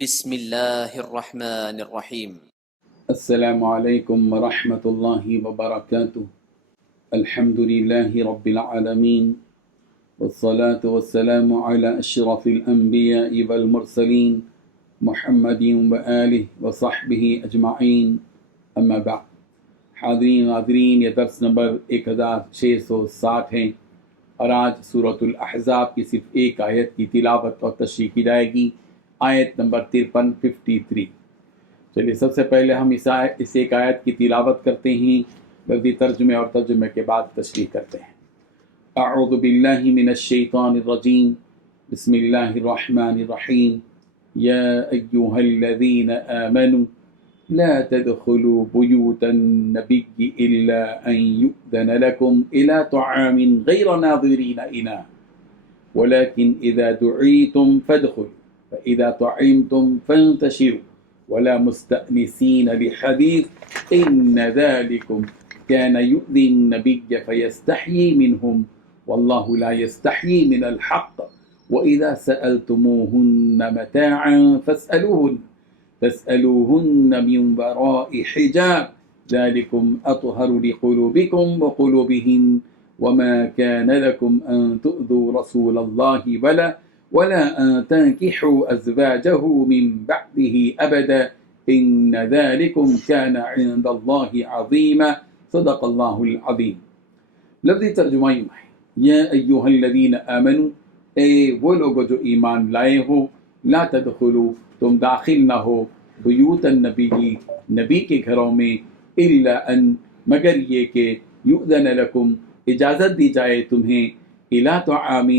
بسم اللہ الرحمن الرحیم۔ السلام علیکم ورحمۃ اللہ وبرکاتہ۔ الحمد للہ رب العالمین والصلاة والسلام علی اشرف الانبیاء والمرسلین محمد وآلہ وصحبہ اجمعین، اما بعد۔ حاضرین ناظرین، یہ درس نمبر 1660 ہے اور آج سورۃ الاحزاب کی صرف ایک آیت کی تلاوت اور تشریح کی جائے گی، آیت نمبر 53 چلیے سب سے پہلے ہم اس ایک آیت کی تلاوت کرتے ہیں، لفظی ترجمے اور ترجمے کے بعد تشریح کرتے ہیں۔ اعوذ باللہ من الشیطان الرجیم، بسم اللہ الرحمن الرحیم۔ یا ایہا الذین آمنوا لا تدخلوا بیوت النبی الا ان یؤذن لکم الى طعام غیر ناظرین اناہ ولكن اذا دعیتم فادخلوا فاذا طعمتم فانتشروا ولا مستأنسين لحديث إن ذلكم كان يؤذي النبي فيستحيي منهم والله لا يستحيي من الحق وإذا سألتموهن متاعا فاسألوهن من وراء حجاب ذلكم أطهر لقلوبكم وقلوبهن وما كان لكم أن تؤذوا رسول الله ولا أن تنكحوا أزواجه من بعده أبدا إن ذلكم كان عند الله عظيما صدق الله العظيم۔ لفظی ترجمہ یوں ہے، یا ایہا الذین آمنوا، اے وہ لوگ جو ایمان لائے ہو، لا تدخلوا، تم داخل نہ ہو، بیوت النبی، نبی کے گھروں میں، الا ان، مگر یہ کہ یؤذن لکم، اجازت دی جائے تمہیں، الی طعام،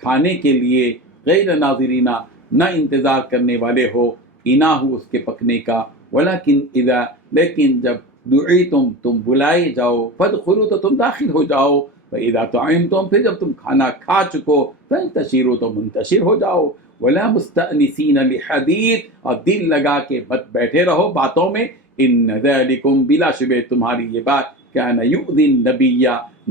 کھانے کے لیے، غیر ناظرینہ، نہ انتظار کرنے والے ہو، اناہ اس کے پکنے کا، ولیکن اذا، لیکن جب دعیتم، تم بلائے جاؤ، فادخلوا، تو تم داخل ہو جاؤ، فاذا طعمتم، پھر جب تم کھانا کھا چکو، فانتشروا، تو منتشر ہو جاؤ، ولا مستأنسین لحدیث، اور دل لگا کے مت بیٹھے رہو باتوں میں، ان ذالکم، بلا شبہ تمہاری یہ بات، کان یؤذی النبی،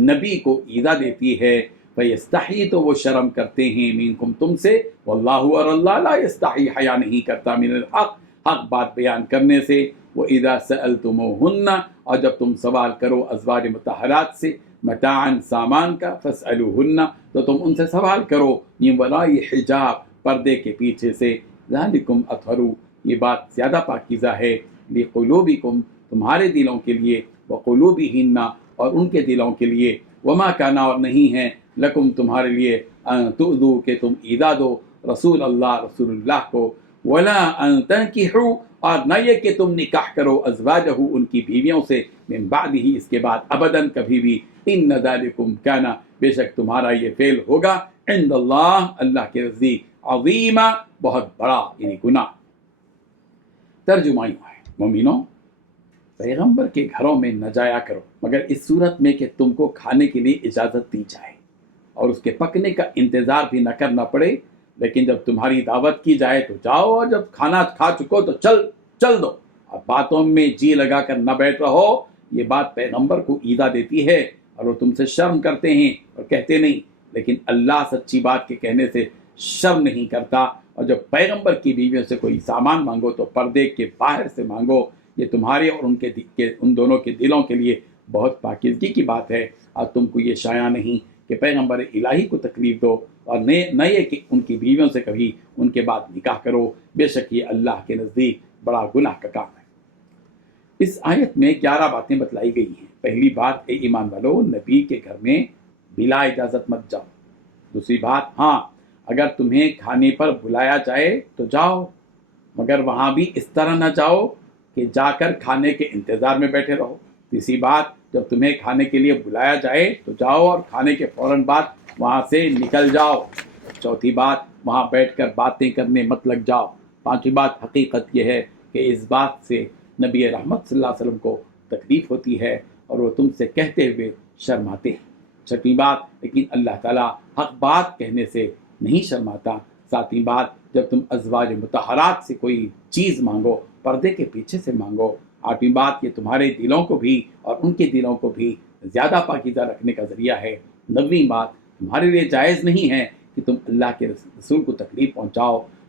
نبی کو ایذا دیتی ہے، فیستحی، تو وہ شرم کرتے ہیں، منکم، تم سے، واللہ، اور اللہ، لا یستحی، حیا نہیں کرتا، من الحق، حق بات بیان کرنے سے، وَإِذَا سَأَلْتُمُوهُنَّ، اور جب تم سوال کرو ازواج مطہرات سے، متاعًا، سامان کا، فَاسْأَلُوهُنَّ، تو تم ان سے سوال کرو، من وراء حجاب، پردے کے پیچھے سے، ذَلِكُمْ أَطْهَرُ، یہ بات زیادہ پاکیزہ ہے، لِقُلُوبِكُمْ، تمہارے دلوں کے لیے، وَقُلُوبِهِنَّ، اور ان کے دلوں کے لیے، وَمَا كَانَ، اور نہیں ہے، لکم، تمہارے لیے، ان تؤذوا، کہ تم ایذا دو، رسول اللہ کو، ولا ان تنکحوا، اور نہ یہ کہ تم نکاح کرو، ازواجہ، ان کی بیویوں سے، من بعد ہی، اس کے بعد، ابداً، کبھی بھی، ان ذالکم کان، بے شک تمہارا یہ فعل ہوگا، عند اللہ، اللہ کے نزدیک، عظیما، بہت بڑا، یعنی گناہ۔ ترجمہ یوں ہے، مومنوں، پیغمبر کے گھروں میں نہ جایا کرو مگر اس صورت میں کہ تم کو کھانے کے لیے اجازت دی جائے اور اس کے پکنے کا انتظار بھی نہ کرنا پڑے، لیکن جب تمہاری دعوت کی جائے تو جاؤ، اور جب کھانا کھا چکو تو چل دو، اور باتوں میں جی لگا کر نہ بیٹھ رہو۔ یہ بات پیغمبر کو ایذا دیتی ہے اور وہ تم سے شرم کرتے ہیں اور کہتے نہیں، لیکن اللہ سچی بات کے کہنے سے شرم نہیں کرتا۔ اور جب پیغمبر کی بیویوں سے کوئی سامان مانگو تو پردے کے باہر سے مانگو، یہ تمہارے اور ان دونوں کے دلوں کے لیے بہت پاکیزگی کی بات ہے، اور تم کو یہ شایع نہیں کہ پیغمبر الہی کو تکلیف دو، اور نہ یہ کہ ان کی بیویوں سے کبھی ان کے بعد نکاح کرو، بے شک یہ اللہ کے نزدیک بڑا گناہ کا کام ہے۔ اس آیت میں 11 باتیں بتلائی گئی ہیں۔ پہلی بات، اے ایمان والو، نبی کے گھر میں بلا اجازت مت جاؤ۔ دوسری بات، ہاں اگر تمہیں کھانے پر بلایا جائے تو جاؤ، مگر وہاں بھی اس طرح نہ جاؤ کہ جا کر کھانے کے انتظار میں بیٹھے رہو۔ تیسری بات، جب تمہیں کھانے کے لیے بلایا جائے تو جاؤ اور کھانے کے فوراً بعد وہاں سے نکل جاؤ۔ چوتھی بات، وہاں بیٹھ کر باتیں کرنے مت لگ جاؤ۔ پانچویں بات، حقیقت یہ ہے کہ اس بات سے نبی رحمت صلی اللہ علیہ وسلم کو تکلیف ہوتی ہے اور وہ تم سے کہتے ہوئے شرماتے ہیں۔ چھٹی بات، لیکن اللہ تعالیٰ حق بات کہنے سے نہیں شرماتا۔ ساتویں بات، جب تم ازواج مطہرات سے کوئی چیز مانگو، پردے کے پیچھے سے مانگو۔ آٹھویں بات، یہ تمہارے دلوں کو بھی اور ان کے دلوں کو بھی زیادہ پاکیزہ رکھنے کا ذریعہ ہے۔ نویں بات، تمہارے لیے جائز نہیں ہے کہ تم اللہ کے رسول کو تکلیف پہنچاؤ،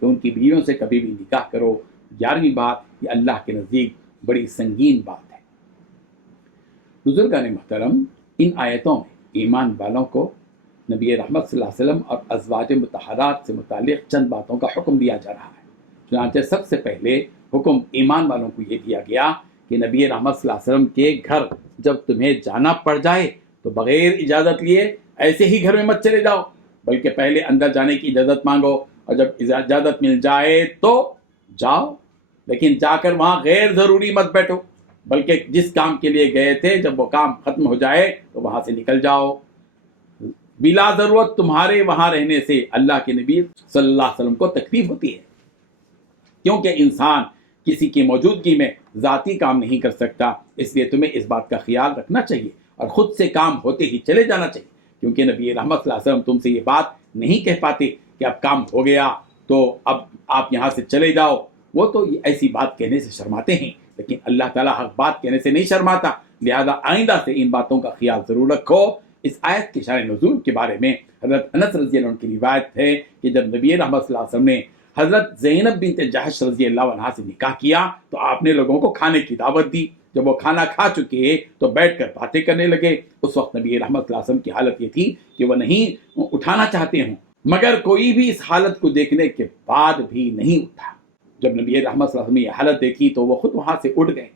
کہ ان کی بیویوں سے کبھی بھی نکاح کرو۔ 11ویں بات، یہ اللہ کے نزدیک بڑی سنگین بات ہے۔ بزرگان محترم، ان آیتوں میں ایمان والوں کو نبی رحمت صلی اللہ علیہ وسلم اور ازواج مطہرات سے متعلق چند باتوں کا حکم دیا جا رہا ہے۔ چنانچہ سب سے پہلے حکم ایمان والوں کو یہ دیا گیا کہ نبی رحمت صلی اللہ علیہ وسلم کے گھر جب تمہیں جانا پڑ جائے تو بغیر اجازت لیے ایسے ہی گھر میں مت چلے جاؤ، بلکہ پہلے اندر جانے کی اجازت مانگو، اور جب اجازت مل جائے تو جاؤ، لیکن جا کر وہاں غیر ضروری مت بیٹھو، بلکہ جس کام کے لیے گئے تھے جب وہ کام ختم ہو جائے تو وہاں سے نکل جاؤ۔ بلا ضرورت تمہارے وہاں رہنے سے اللہ کے نبی صلی اللہ علیہ وسلم کو تکلیف ہوتی ہے، کیونکہ انسان کسی کی موجودگی میں ذاتی کام نہیں کر سکتا، اس لیے تمہیں اس بات کا خیال رکھنا چاہیے اور خود سے کام ہوتے ہی چلے جانا چاہیے، کیونکہ نبی رحمت صلی اللہ علیہ وسلم تم سے یہ بات نہیں کہہ پاتے کہ اب کام ہو گیا تو اب آپ یہاں سے چلے جاؤ۔ وہ تو ایسی بات کہنے سے شرماتے ہیں، لیکن اللہ تعالیٰ حق بات کہنے سے نہیں شرماتا، لہذا آئندہ سے ان باتوں کا خیال ضرور رکھو۔ اس آیت کے شان نزول کے بارے میں حضرت انس رضی اللہ عنہ کی روایت ہے کہ جب نبی رحمت صلی اللہ علیہ وسلم نے حضرت زینب بنت جحش رضی اللہ عنہا سے نکاح کیا تو آپ نے لوگوں کو کھانے کی دعوت دی۔ جب وہ کھانا کھا چکے تو بیٹھ کر باتیں کرنے لگے۔ اس وقت نبی رحمت صلی اللہ علیہ وسلم کی حالت یہ تھی کہ وہ نہیں اٹھانا چاہتے ہوں، مگر کوئی بھی اس حالت کو دیکھنے کے بعد بھی نہیں اٹھا۔ جب نبی رحمت صلی اللہ علیہ وسلم نے یہ حالت دیکھی تو وہ خود وہاں سے اٹھ گئے۔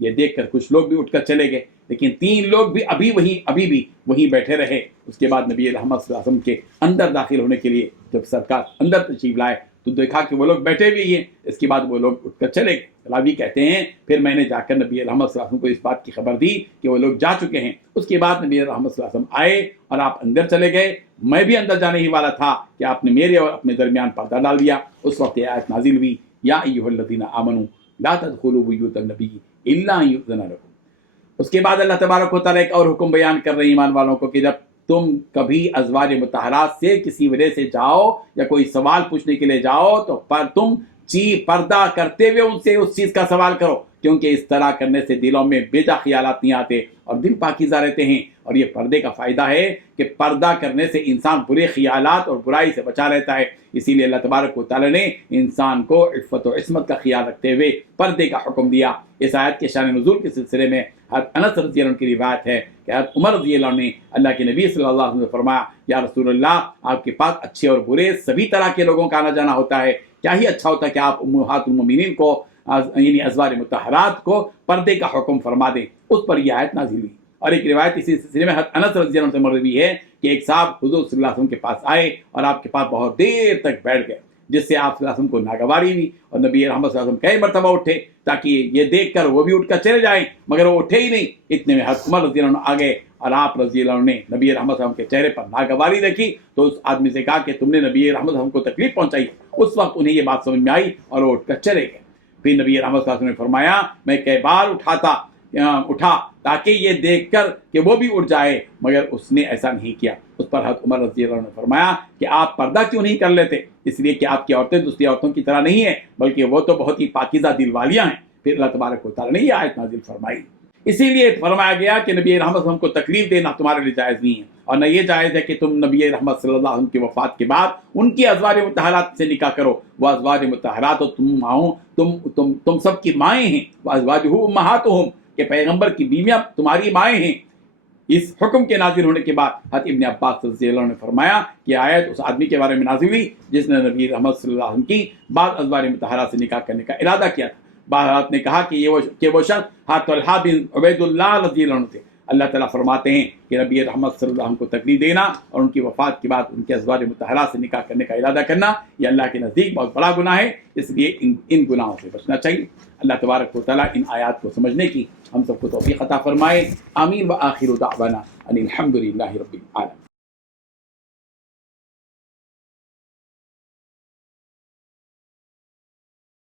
یہ دیکھ کر کچھ لوگ بھی اٹھ کر چلے گئے، لیکن 3 لوگ بھی ابھی بھی وہیں بیٹھے رہے۔ اس کے بعد نبی رحمت صلی اللہ علیہ وسلم کے اندر داخل ہونے کے لیے جب سرکار اندر تشریف لائے تو دیکھا کہ وہ لوگ بیٹھے ہوئے ہیں۔ اس کے بعد وہ لوگ اٹھ کر چلے گئے۔ راوی کہتے ہیں پھر میں نے جا کر نبی رحمت صلی اللہ علیہ وسلم کو اس بات کی خبر دی کہ وہ لوگ جا چکے ہیں۔ اس کے بعد نبی رحمت صلی اللہ علیہ وسلم آئے اور آپ اندر چلے گئے۔ میں بھی اندر جانے ہی والا تھا کہ آپ نے میرے اور اپنے درمیان پردہ ڈال دیا۔ اس وقت یہ آیت نازل ہوئی، یا ایھا الذین آمنوا لا تدخلوا بیوت النبی الا ان یؤذن لکم۔ اس کے بعد اللہ تبارک و تعالیٰ ایک اور حکم بیان کر رہے ہیں ایمان والوں کو کہ جب تم کبھی ازواج مطہرات سے کسی وجہ سے جاؤ یا کوئی سوال پوچھنے کے لیے جاؤ تو تم پردہ کرتے ہوئے ان سے اس چیز کا سوال کرو، کیونکہ اس طرح کرنے سے دلوں میں بیجا خیالات نہیں آتے اور دل پاکیزہ رہتے ہیں۔ اور یہ پردے کا فائدہ ہے کہ پردہ کرنے سے انسان برے خیالات اور برائی سے بچا رہتا ہے۔ اسی لیے اللہ تبارک و تعالیٰ نے انسان کو عفت و عصمت کا خیال رکھتے ہوئے پردے کا حکم دیا۔ اس آیت کے شان نزول کے سلسلے میں حضرت انس رضی اللہ عنہ کی روایت ہے کہ حضرت عمر رضی اللہ عنہ نے اللہ کے نبی صلی اللہ علیہ وسلم نے فرمایا، یا رسول اللہ، آپ کے پاس اچھے اور برے سبھی طرح کے لوگوں کا آنا جانا ہوتا ہے، کیا ہی اچھا ہوتا ہے کہ آپ امہات المومنین کو یعنی ازواج مطہرات کو پردے کا حکم فرما دیں۔ اس پر یہ آیت نازل ہوئی۔ اور ایک روایت اسی سلسلے میں حضرت انس رضی اللہ عنہ سے مروی ہے کہ ایک صاحب حضور صلی اللہ علیہ وسلم کے پاس آئے اور آپ کے پاس بہت دیر تک بیٹھ گئے، جس سے آپ صلی اللہ علیہ وسلم کو ناگواری ہوئی، اور نبی رحمت صلی اللہ علیہ وسلم کئی مرتبہ اٹھے تاکہ یہ دیکھ کر وہ بھی اٹھ کر چلے جائیں، مگر وہ اٹھے ہی نہیں۔ اتنے میں حضرت عمر رضی اللہ عنہ آ گئے اور آپ رضی اللہ عنہ نے نبی رحمت صلی اللہ علیہ وسلم کے چہرے پر ناگواری دیکھی تو اس آدمی سے کہا کہ تم نے نبی رحمت صلی اللہ علیہ وسلم کو تکلیف پہنچائی۔ اس وقت انہیں یہ بات سمجھ میں آئی اور وہ اٹھ کر چلے گئے۔ پھر نبی رحمت صلی اللہ علیہ وسلم نے فرمایا، میں کئی بار اٹھا تاکہ یہ دیکھ کر کہ وہ بھی اٹھ جائے، مگر اس نے ایسا نہیں کیا۔ اس پر حضرت عمر رضی اللہ عنہ نے فرمایا کہ آپ پردہ کیوں نہیں کر لیتے؟ اس لیے کہ آپ کی عورتیں دوسری عورتوں کی طرح نہیں ہیں، بلکہ وہ تو بہت ہی پاکیزہ دل والیاں ہیں۔ پھر اللہ تبارک و تعالیٰ نے یہ آیت نازل فرمائی۔ اسی لیے فرمایا گیا کہ نبی رحمت صلی اللہ علیہ وسلم کو تکلیف دینا تمہارے لیے جائز نہیں ہے، اور نہ یہ جائز ہے کہ تم نبی رحمت صلی اللہ علیہ وسلم کی وفات کے بعد ان کی ازواج مطہرات سے نکاح کرو۔ وہ ازواج مطہرات تم سب کی مائیں ہیں، وہ ازواجہ امہاتہم، کہ پیغمبر کی بیویاں تمہاری مائیں ہیں۔ اس حکم کے نازل ہونے کے بعد حضرت ابن عباس رضی اللہ عنہ نے فرمایا کہ آیت اس آدمی کے بارے میں نازل ہوئی جس نے نبی رحمت صلی اللہ علیہ وسلم کی بعض ازواج مطہرات سے نکاح کرنے کا ارادہ کیا تھا۔ بعض نے کہا کہ وہ شخص طلحہ بن عبید اللہ رضی اللہ عنہ تھے۔ اللہ تعالیٰ فرماتے ہیں کہ نبی رحمت صلی اللہ علیہ وسلم کو تکلیف دینا اور ان کی وفات کے بعد ان کے ازواج مطہرات سے نکاح کرنے کا ارادہ کرنا یہ اللہ کے نزدیک بہت بڑا گناہ ہے، اس لیے ان گناہوں سے بچنا چاہیے۔ اللہ تبارک و تعالیٰ ان آیات کو سمجھنے کی ہم سب کو توفیق عطا فرمائے۔ آمین۔ وآخر دعوانا ان الحمد للہ رب العالمین۔